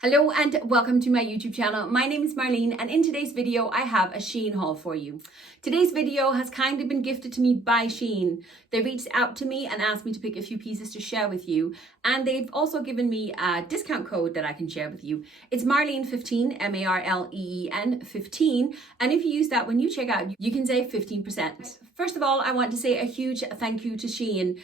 Hello and welcome to my YouTube channel. My name is Marleen and in today's video I have a SHEIN haul for you. Today's video has kindly been gifted to me by SHEIN. They reached out to me and asked me to pick a few pieces to share with you, and they've also given me a discount code that I can share with you. It's Marleen15, M-A-R-L-E-E-N 15, and if you use that when you check out you can save 15%. First of all, I want to say a huge thank you to SHEIN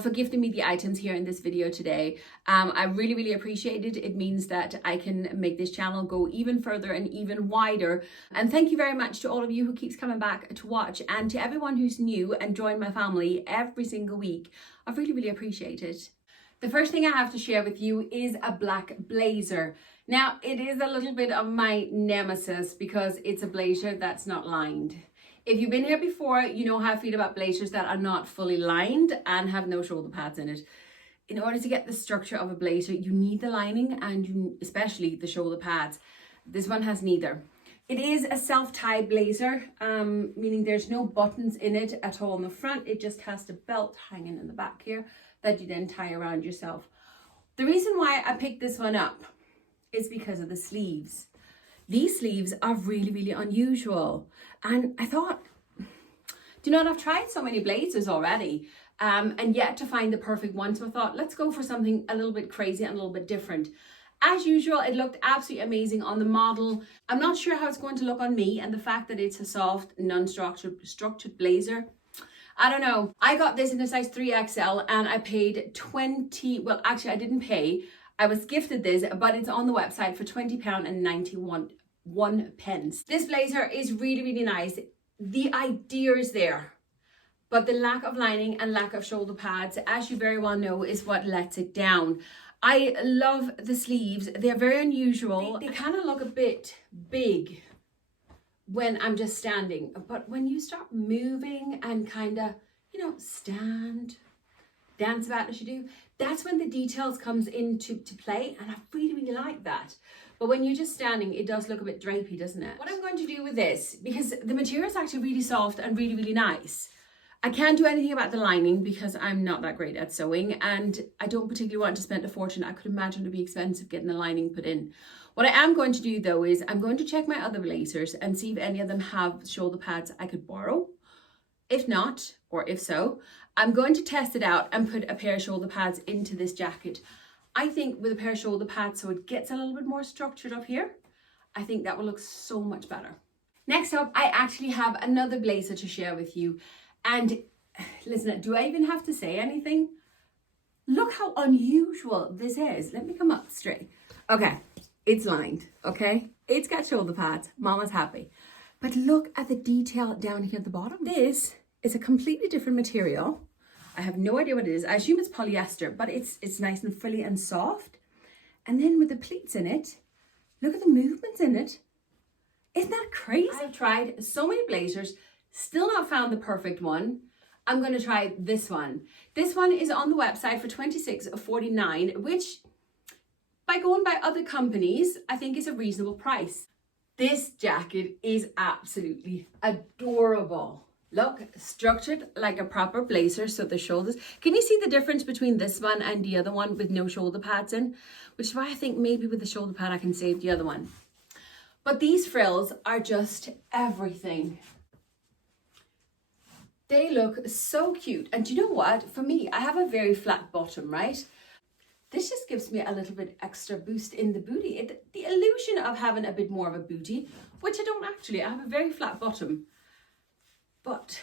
for gifting me the items here in this video today. I really appreciate it. It means that I can make this channel go even further and even wider. And thank you very much to all of you who keeps coming back to watch, and to everyone who's new and joined my family every single week. I really appreciate it. The first thing I have to share with you is a black blazer. Now, it is a little bit of my nemesis because it's a blazer that's not lined. If you've been here before, you know how I feel about blazers that are not fully lined and have no shoulder pads in it. In order to get the structure of a blazer, you need the lining and especially the shoulder pads. This one has neither. It is a self-tie blazer, meaning there's no buttons in it at all in the front. It just has the belt hanging in the back here that you then tie around yourself. The reason why I picked this one up is because of the sleeves. These sleeves are really unusual, and I thought, do you know what, I've tried so many blazers already and yet to find the perfect one, so I thought let's go for something a little bit crazy and a little bit different. As usual, it looked absolutely amazing on the model. I'm not sure how it's going to look on me, and the fact that it's a soft non-structured blazer, I don't know. I got this in a size 3XL and I paid 20, well actually I didn't pay, I was gifted this, but it's on the website for £20.91. This blazer is really nice. The idea is there, but the lack of lining and lack of shoulder pads, as you very well know, is what lets it down. I love the sleeves. They're very unusual. They kind of look a bit big when I'm just standing, but when you start moving and kind of, you know, stand, dance about as you do, that's when the details comes into play, and I really like that. But when you're just standing, it does look a bit drapey, doesn't it? What I'm going to do with this, because the material is actually really soft and really nice. I can't do anything about the lining because I'm not that great at sewing, and I don't particularly want to spend a fortune. I could imagine it'd be expensive getting the lining put in. What I am going to do though is I'm going to check my other blazers and see if any of them have shoulder pads I could borrow. If not, or if so, I'm going to test it out and put a pair of shoulder pads into this jacket. I think with a pair of shoulder pads, so it gets a little bit more structured up here, I think that will look so much better. Next up, I actually have another blazer to share with you. And listen, do I even have to say anything? Look how unusual this is. Let me come up straight. Okay, it's lined, okay? It's got shoulder pads, mama's happy. But look at the detail down here at the bottom. This is a completely different material. I have no idea what it is. I assume it's polyester, but it's nice and frilly and soft. And then with the pleats in it, look at the movements in it. Isn't that crazy? I've tried so many blazers, still not found the perfect one. I'm going to try this one. This one is on the website for $26.49, which by going by other companies, I think is a reasonable price. This jacket is absolutely adorable. Look, structured like a proper blazer, so the shoulders. Can you see the difference between this one and the other one with no shoulder pads in? Which is why I think maybe with the shoulder pad I can save the other one. But these frills are just everything. They look so cute. And do you know what? For me, I have a very flat bottom, right? This just gives me a little bit extra boost in the booty. The illusion of having a bit more of a booty, which I don't actually. I have a very flat bottom. But,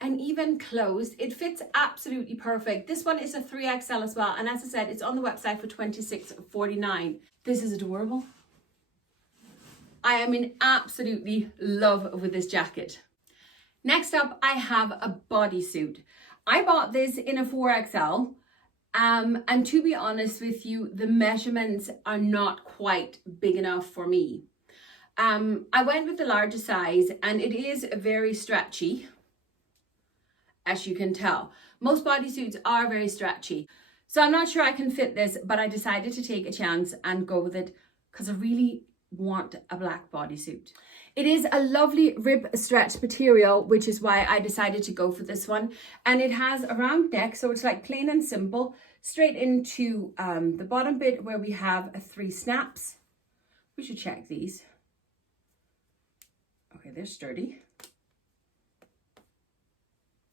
and even closed, it fits absolutely perfect. This one is a 3XL as well. And as I said, it's on the website for $26.49. This is adorable. I am in absolutely love with this jacket. Next up, I have a bodysuit. I bought this in a 4XL. And to be honest with you, the measurements are not quite big enough for me. I went with the larger size, and it is very stretchy, as you can tell. Most bodysuits are very stretchy. So I'm not sure I can fit this, but I decided to take a chance and go with it because I really want a black bodysuit. It is a lovely rib stretch material, which is why I decided to go for this one. And it has a round neck, so it's like plain and simple. straight into the bottom bit where we have 3 snaps. We should check these. Okay, they're sturdy.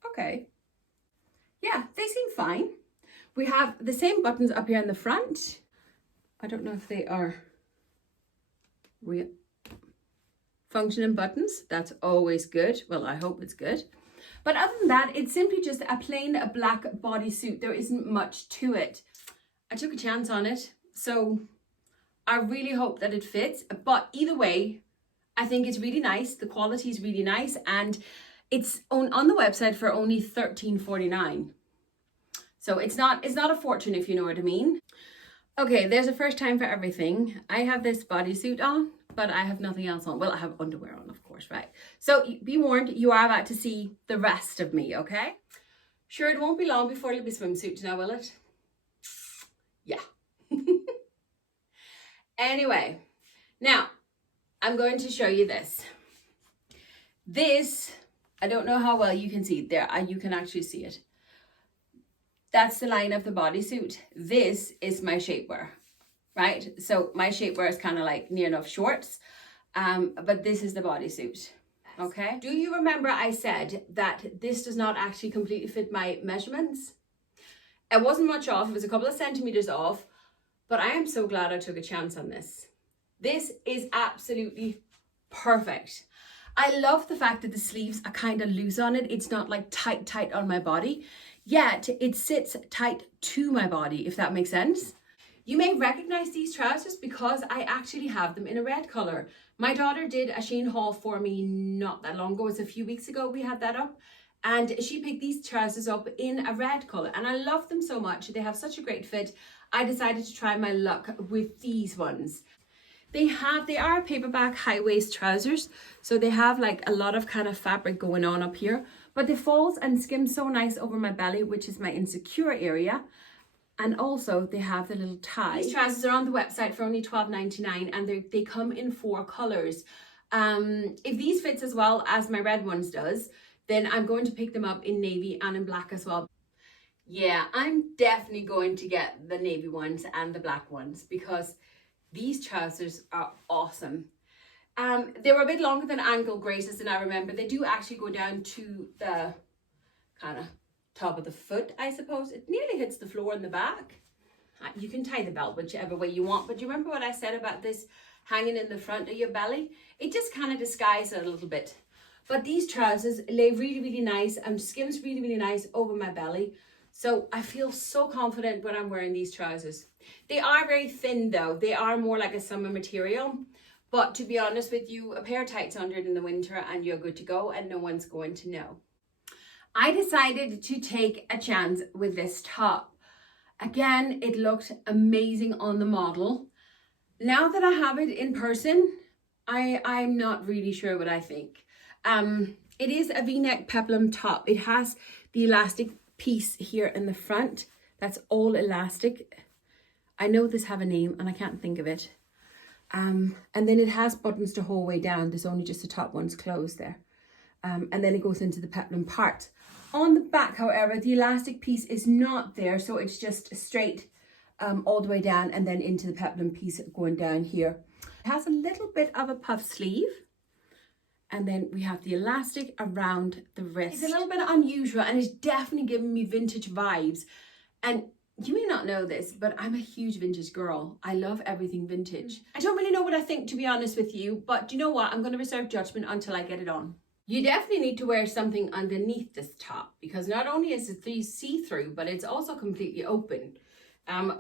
Okay. Yeah, they seem fine. We have the same buttons up here in the front. I don't know if they are real functioning buttons. That's always good. Well, I hope it's good. But other than that, it's simply just a plain black bodysuit. There isn't much to it. I took a chance on it, so I really hope that it fits. But either way, I think it's really nice. The quality is really nice, and it's on the website for only $13.49. So it's not a fortune, if you know what I mean. Okay, there's a first time for everything. I have this bodysuit on, but I have nothing else on. Well, I have underwear on, of course, right? So be warned, you are about to see the rest of me, okay? Sure, it won't be long before it'll be swimsuit now, will it? Yeah. Anyway, now I'm going to show you this. This, I don't know how well you can see it there. You can actually see it. That's the line of the bodysuit. This is my shapewear, right? So my shapewear is kind of like near enough shorts, but this is the bodysuit, okay? Do you remember I said that this does not actually completely fit my measurements? It wasn't much off, it was a couple of centimeters off, but I am so glad I took a chance on this. This is absolutely perfect. I love the fact that the sleeves are kind of loose on it. It's not like tight on my body. Yet it sits tight to my body, if that makes sense. You may recognize these trousers because I actually have them in a red color. My daughter did a SHEIN haul for me not that long ago. It's a few weeks ago we had that up, and she picked these trousers up in a red color, and I love them so much. They have such a great fit. I decided to try my luck with these ones. They are paperback high waist trousers, so they have like a lot of kind of fabric going on up here, but they falls and skims so nice over my belly, which is my insecure area. And also they have the little tie. These trousers are on the website for only $12.99, and they come in 4 colors. If these fits as well as my red ones does, then I'm going to pick them up in navy and in black as well. Yeah, I'm definitely going to get the navy ones and the black ones because these trousers are awesome. They were a bit longer than ankle braces, and I remember they do actually go down to the kind of top of the foot, I suppose. It nearly hits the floor in the back. You can tie the belt whichever way you want, but you remember what I said about this hanging in the front of your belly? It just kind of disguises it a little bit. But these trousers lay really nice and skims really nice over my belly. So I feel so confident when I'm wearing these trousers. They are very thin though. They are more like a summer material. But to be honest with you, a pair of tights under it in the winter and you're good to go and no one's going to know. I decided to take a chance with this top. Again, it looked amazing on the model. Now that I have it in person, I'm not really sure what I think. It is a V-neck peplum top. It has the elastic piece here in the front. That's all elastic. I know this have a name and I can't think of it. And then it has buttons the whole way down. There's only just the top ones closed there. And then it goes into the peplum part. On the back, however, the elastic piece is not there, so it's just straight all the way down and then into the peplum piece going down here. It has a little bit of a puff sleeve, and then we have the elastic around the wrist. It's a little bit unusual and it's definitely giving me vintage vibes. And you may not know this, but I'm a huge vintage girl. I love everything vintage. I don't really know what I think, to be honest with you, but you know what? I'm going to reserve judgment until I get it on. You definitely need to wear something underneath this top because not only is it see-through, but it's also completely open.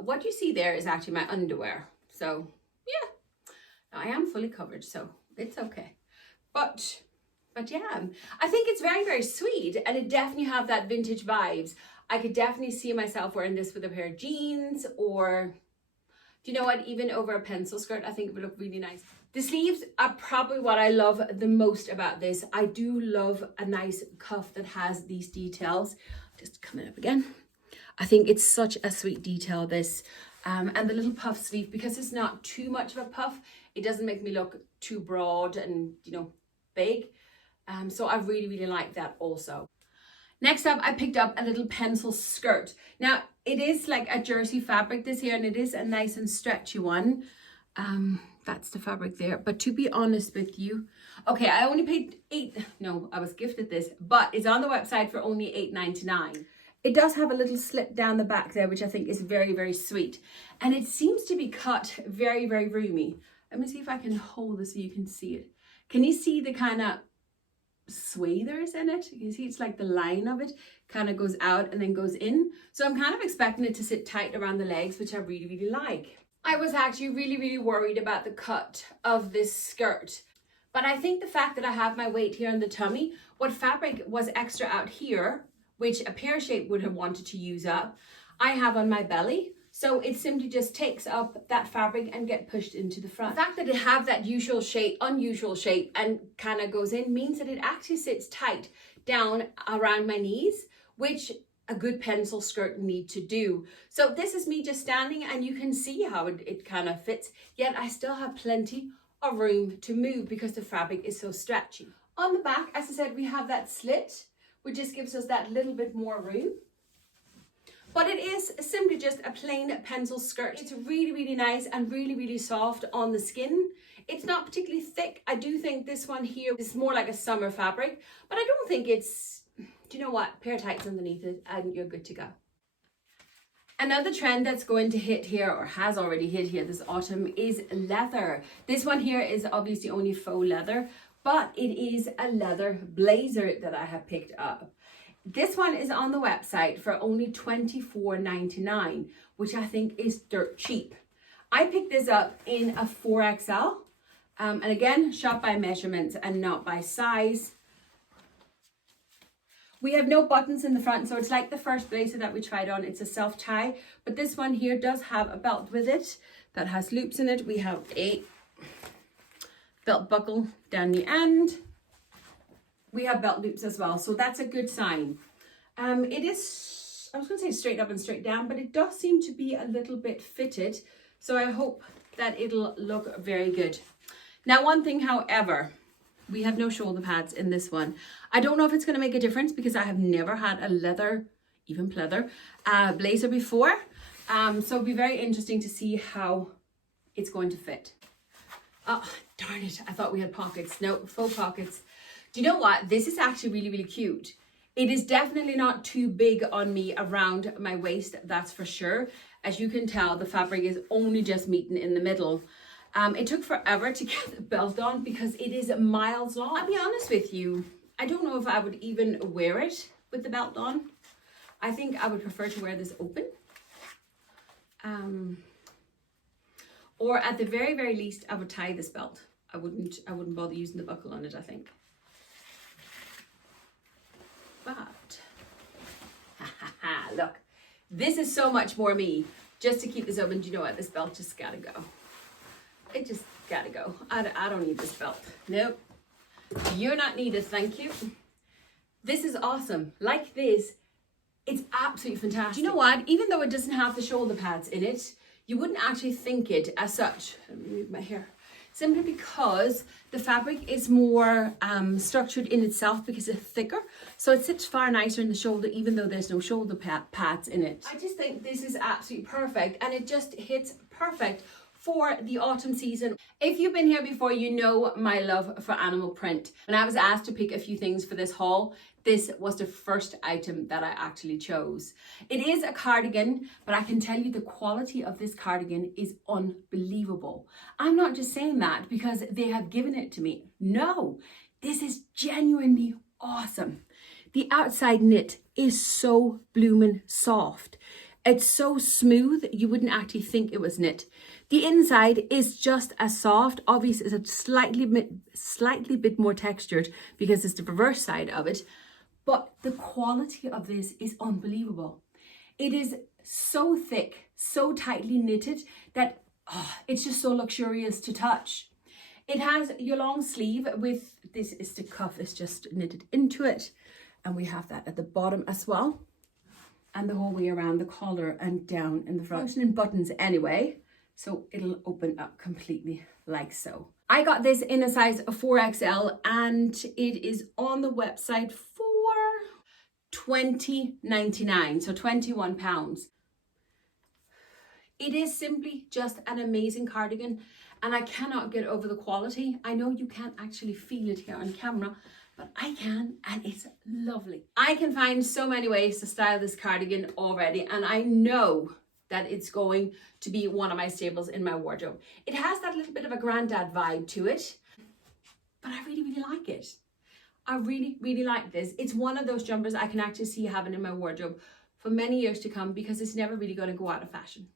What you see there is actually my underwear. So yeah, I am fully covered, so it's okay. But yeah, I think it's very sweet, and it definitely have that vintage vibes. I could definitely see myself wearing this with a pair of jeans, or do you know what, even over a pencil skirt. I think it would look really nice. The sleeves are probably what I love the most about this. I do love a nice cuff that has these details. Just coming up again. I think it's such a sweet detail, this. And the little puff sleeve, because it's not too much of a puff, it doesn't make me look too broad and, you know, big. So I really like that also. Next up, I picked up a little pencil skirt. Now, It is like a jersey fabric this here, and it is a nice and stretchy one. That's the fabric there. But to be honest with you, okay, I only paid I was gifted this, but it's on the website for only $8.99. It does have a little slip down the back there, which I think is very, very sweet. And it seems to be cut very, very roomy. Let me see if I can hold this so you can see it. Can you see the kind of sway there is in it? You can see it's like the line of it kind of goes out and then goes in. So I'm kind of expecting it to sit tight around the legs, which I really, really like. I was actually really, really worried about the cut of this skirt. But I think the fact that I have my weight here in the tummy, what fabric was extra out here, which a pear shape would have wanted to use up, I have on my belly. So it simply just takes up that fabric and get pushed into the front. The fact that it have that unusual shape and kind of goes in means that it actually sits tight down around my knees, which a good pencil skirt need to do. So this is me just standing, and you can see how it kind of fits, yet I still have plenty of room to move because the fabric is so stretchy. On the back, as I said, we have that slit, which just gives us that little bit more room. But it is simply just a plain pencil skirt. It's really, really nice and really, really soft on the skin. It's not particularly thick. I do think this one here is more like a summer fabric, but I don't think it's, do you know what? Pair of tights underneath it and you're good to go. Another trend that's going to hit here, or has already hit here this autumn, is leather. This one here is obviously only faux leather, but it is a leather blazer that I have picked up. This one is on the website for only $24.99, which I think is dirt cheap. I picked this up in a 4XL, and again, shop by measurements and not by size. We have no buttons in the front, so it's like the first blazer that we tried on. It's a self-tie, but this one here does have a belt with it that has loops in it. We have a belt buckle down the end. We have belt loops as well, so that's a good sign. It is, I was going to say straight up and straight down, but it does seem to be a little bit fitted, so I hope that it'll look very good. Now, one thing, however, we have no shoulder pads in this one. I don't know if it's going to make a difference because I have never had a leather, even pleather, blazer before. So it'll be very interesting to see how it's going to fit. Oh, darn it. I thought we had pockets. No, faux pockets. Do you know what? This is actually really, really cute. It is definitely not too big on me around my waist, that's for sure. As you can tell, the fabric is only just meeting in the middle. It took forever to get the belt on because it is miles long. I'll be honest with you, I don't know if I would even wear it with the belt on. I think I would prefer to wear this open. Or at the very, very least, I would tie this belt. I wouldn't bother using the buckle on it, I think. But, look, this is so much more me. Just to keep this open, do you know what? This belt just gotta go. It just gotta go. I don't need this belt. Nope. You're not needed, thank you. This is awesome. Like this, it's absolutely fantastic. Do you know what? Even though it doesn't have the shoulder pads in it, you wouldn't actually think it as such. Let me move my hair. Simply because the fabric is more structured in itself because it's thicker. So it sits far nicer in the shoulder even though there's no shoulder pads in it. I just think this is absolutely perfect, and it just hits perfect for the autumn season. If you've been here before, you know my love for animal print. When I was asked to pick a few things for this haul, this was the first item that I actually chose. It is a cardigan, but I can tell you the quality of this cardigan is unbelievable. I'm not just saying that because they have given it to me. No, this is genuinely awesome. The outside knit is so bloomin' soft. It's so smooth, you wouldn't actually think it was knit. The inside is just as soft. Obviously, it's a slightly bit more textured because it's the reverse side of it. But the quality of this is unbelievable. It is so thick, so tightly knitted that it's just so luxurious to touch. It has your long sleeve with this is the cuff is just knitted into it. And we have that at the bottom as well. And the whole way around the collar and down in the front. And buttons anyway. So it'll open up completely like so. I got this in a size 4XL and it is on the website for $20.99, so £21. It is simply just an amazing cardigan, and I cannot get over the quality. I know you can't actually feel it here on camera, but I can, and it's lovely. I can find so many ways to style this cardigan already, and I know that it's going to be one of my staples in my wardrobe. It has that little bit of a granddad vibe to it, but I really, really like it. I really, really like this. It's one of those jumpers I can actually see having in my wardrobe for many years to come because it's never really going to go out of fashion.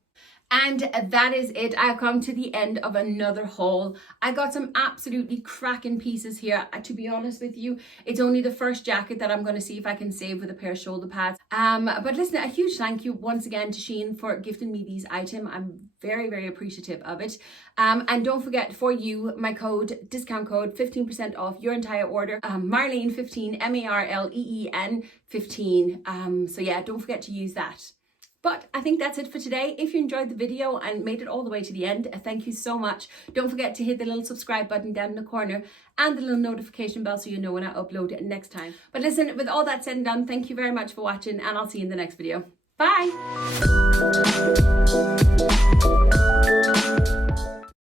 And that is it. I've come to the end of another haul. I got some absolutely cracking pieces here. To be honest with you, it's only the first jacket that I'm going to see if I can save with a pair of shoulder pads. But listen, a huge thank you once again to SHEIN for gifting me these items. I'm very, very appreciative of it. And don't forget, for you, my discount code, 15% off your entire order. Marleen 15, Marleen 15. So yeah, don't forget to use that. But I think that's it for today. If you enjoyed the video and made it all the way to the end, thank you so much. Don't forget to hit the little subscribe button down in the corner and the little notification bell so you know when I upload it next time. But listen, with all that said and done, thank you very much for watching, and I'll see you in the next video. Bye!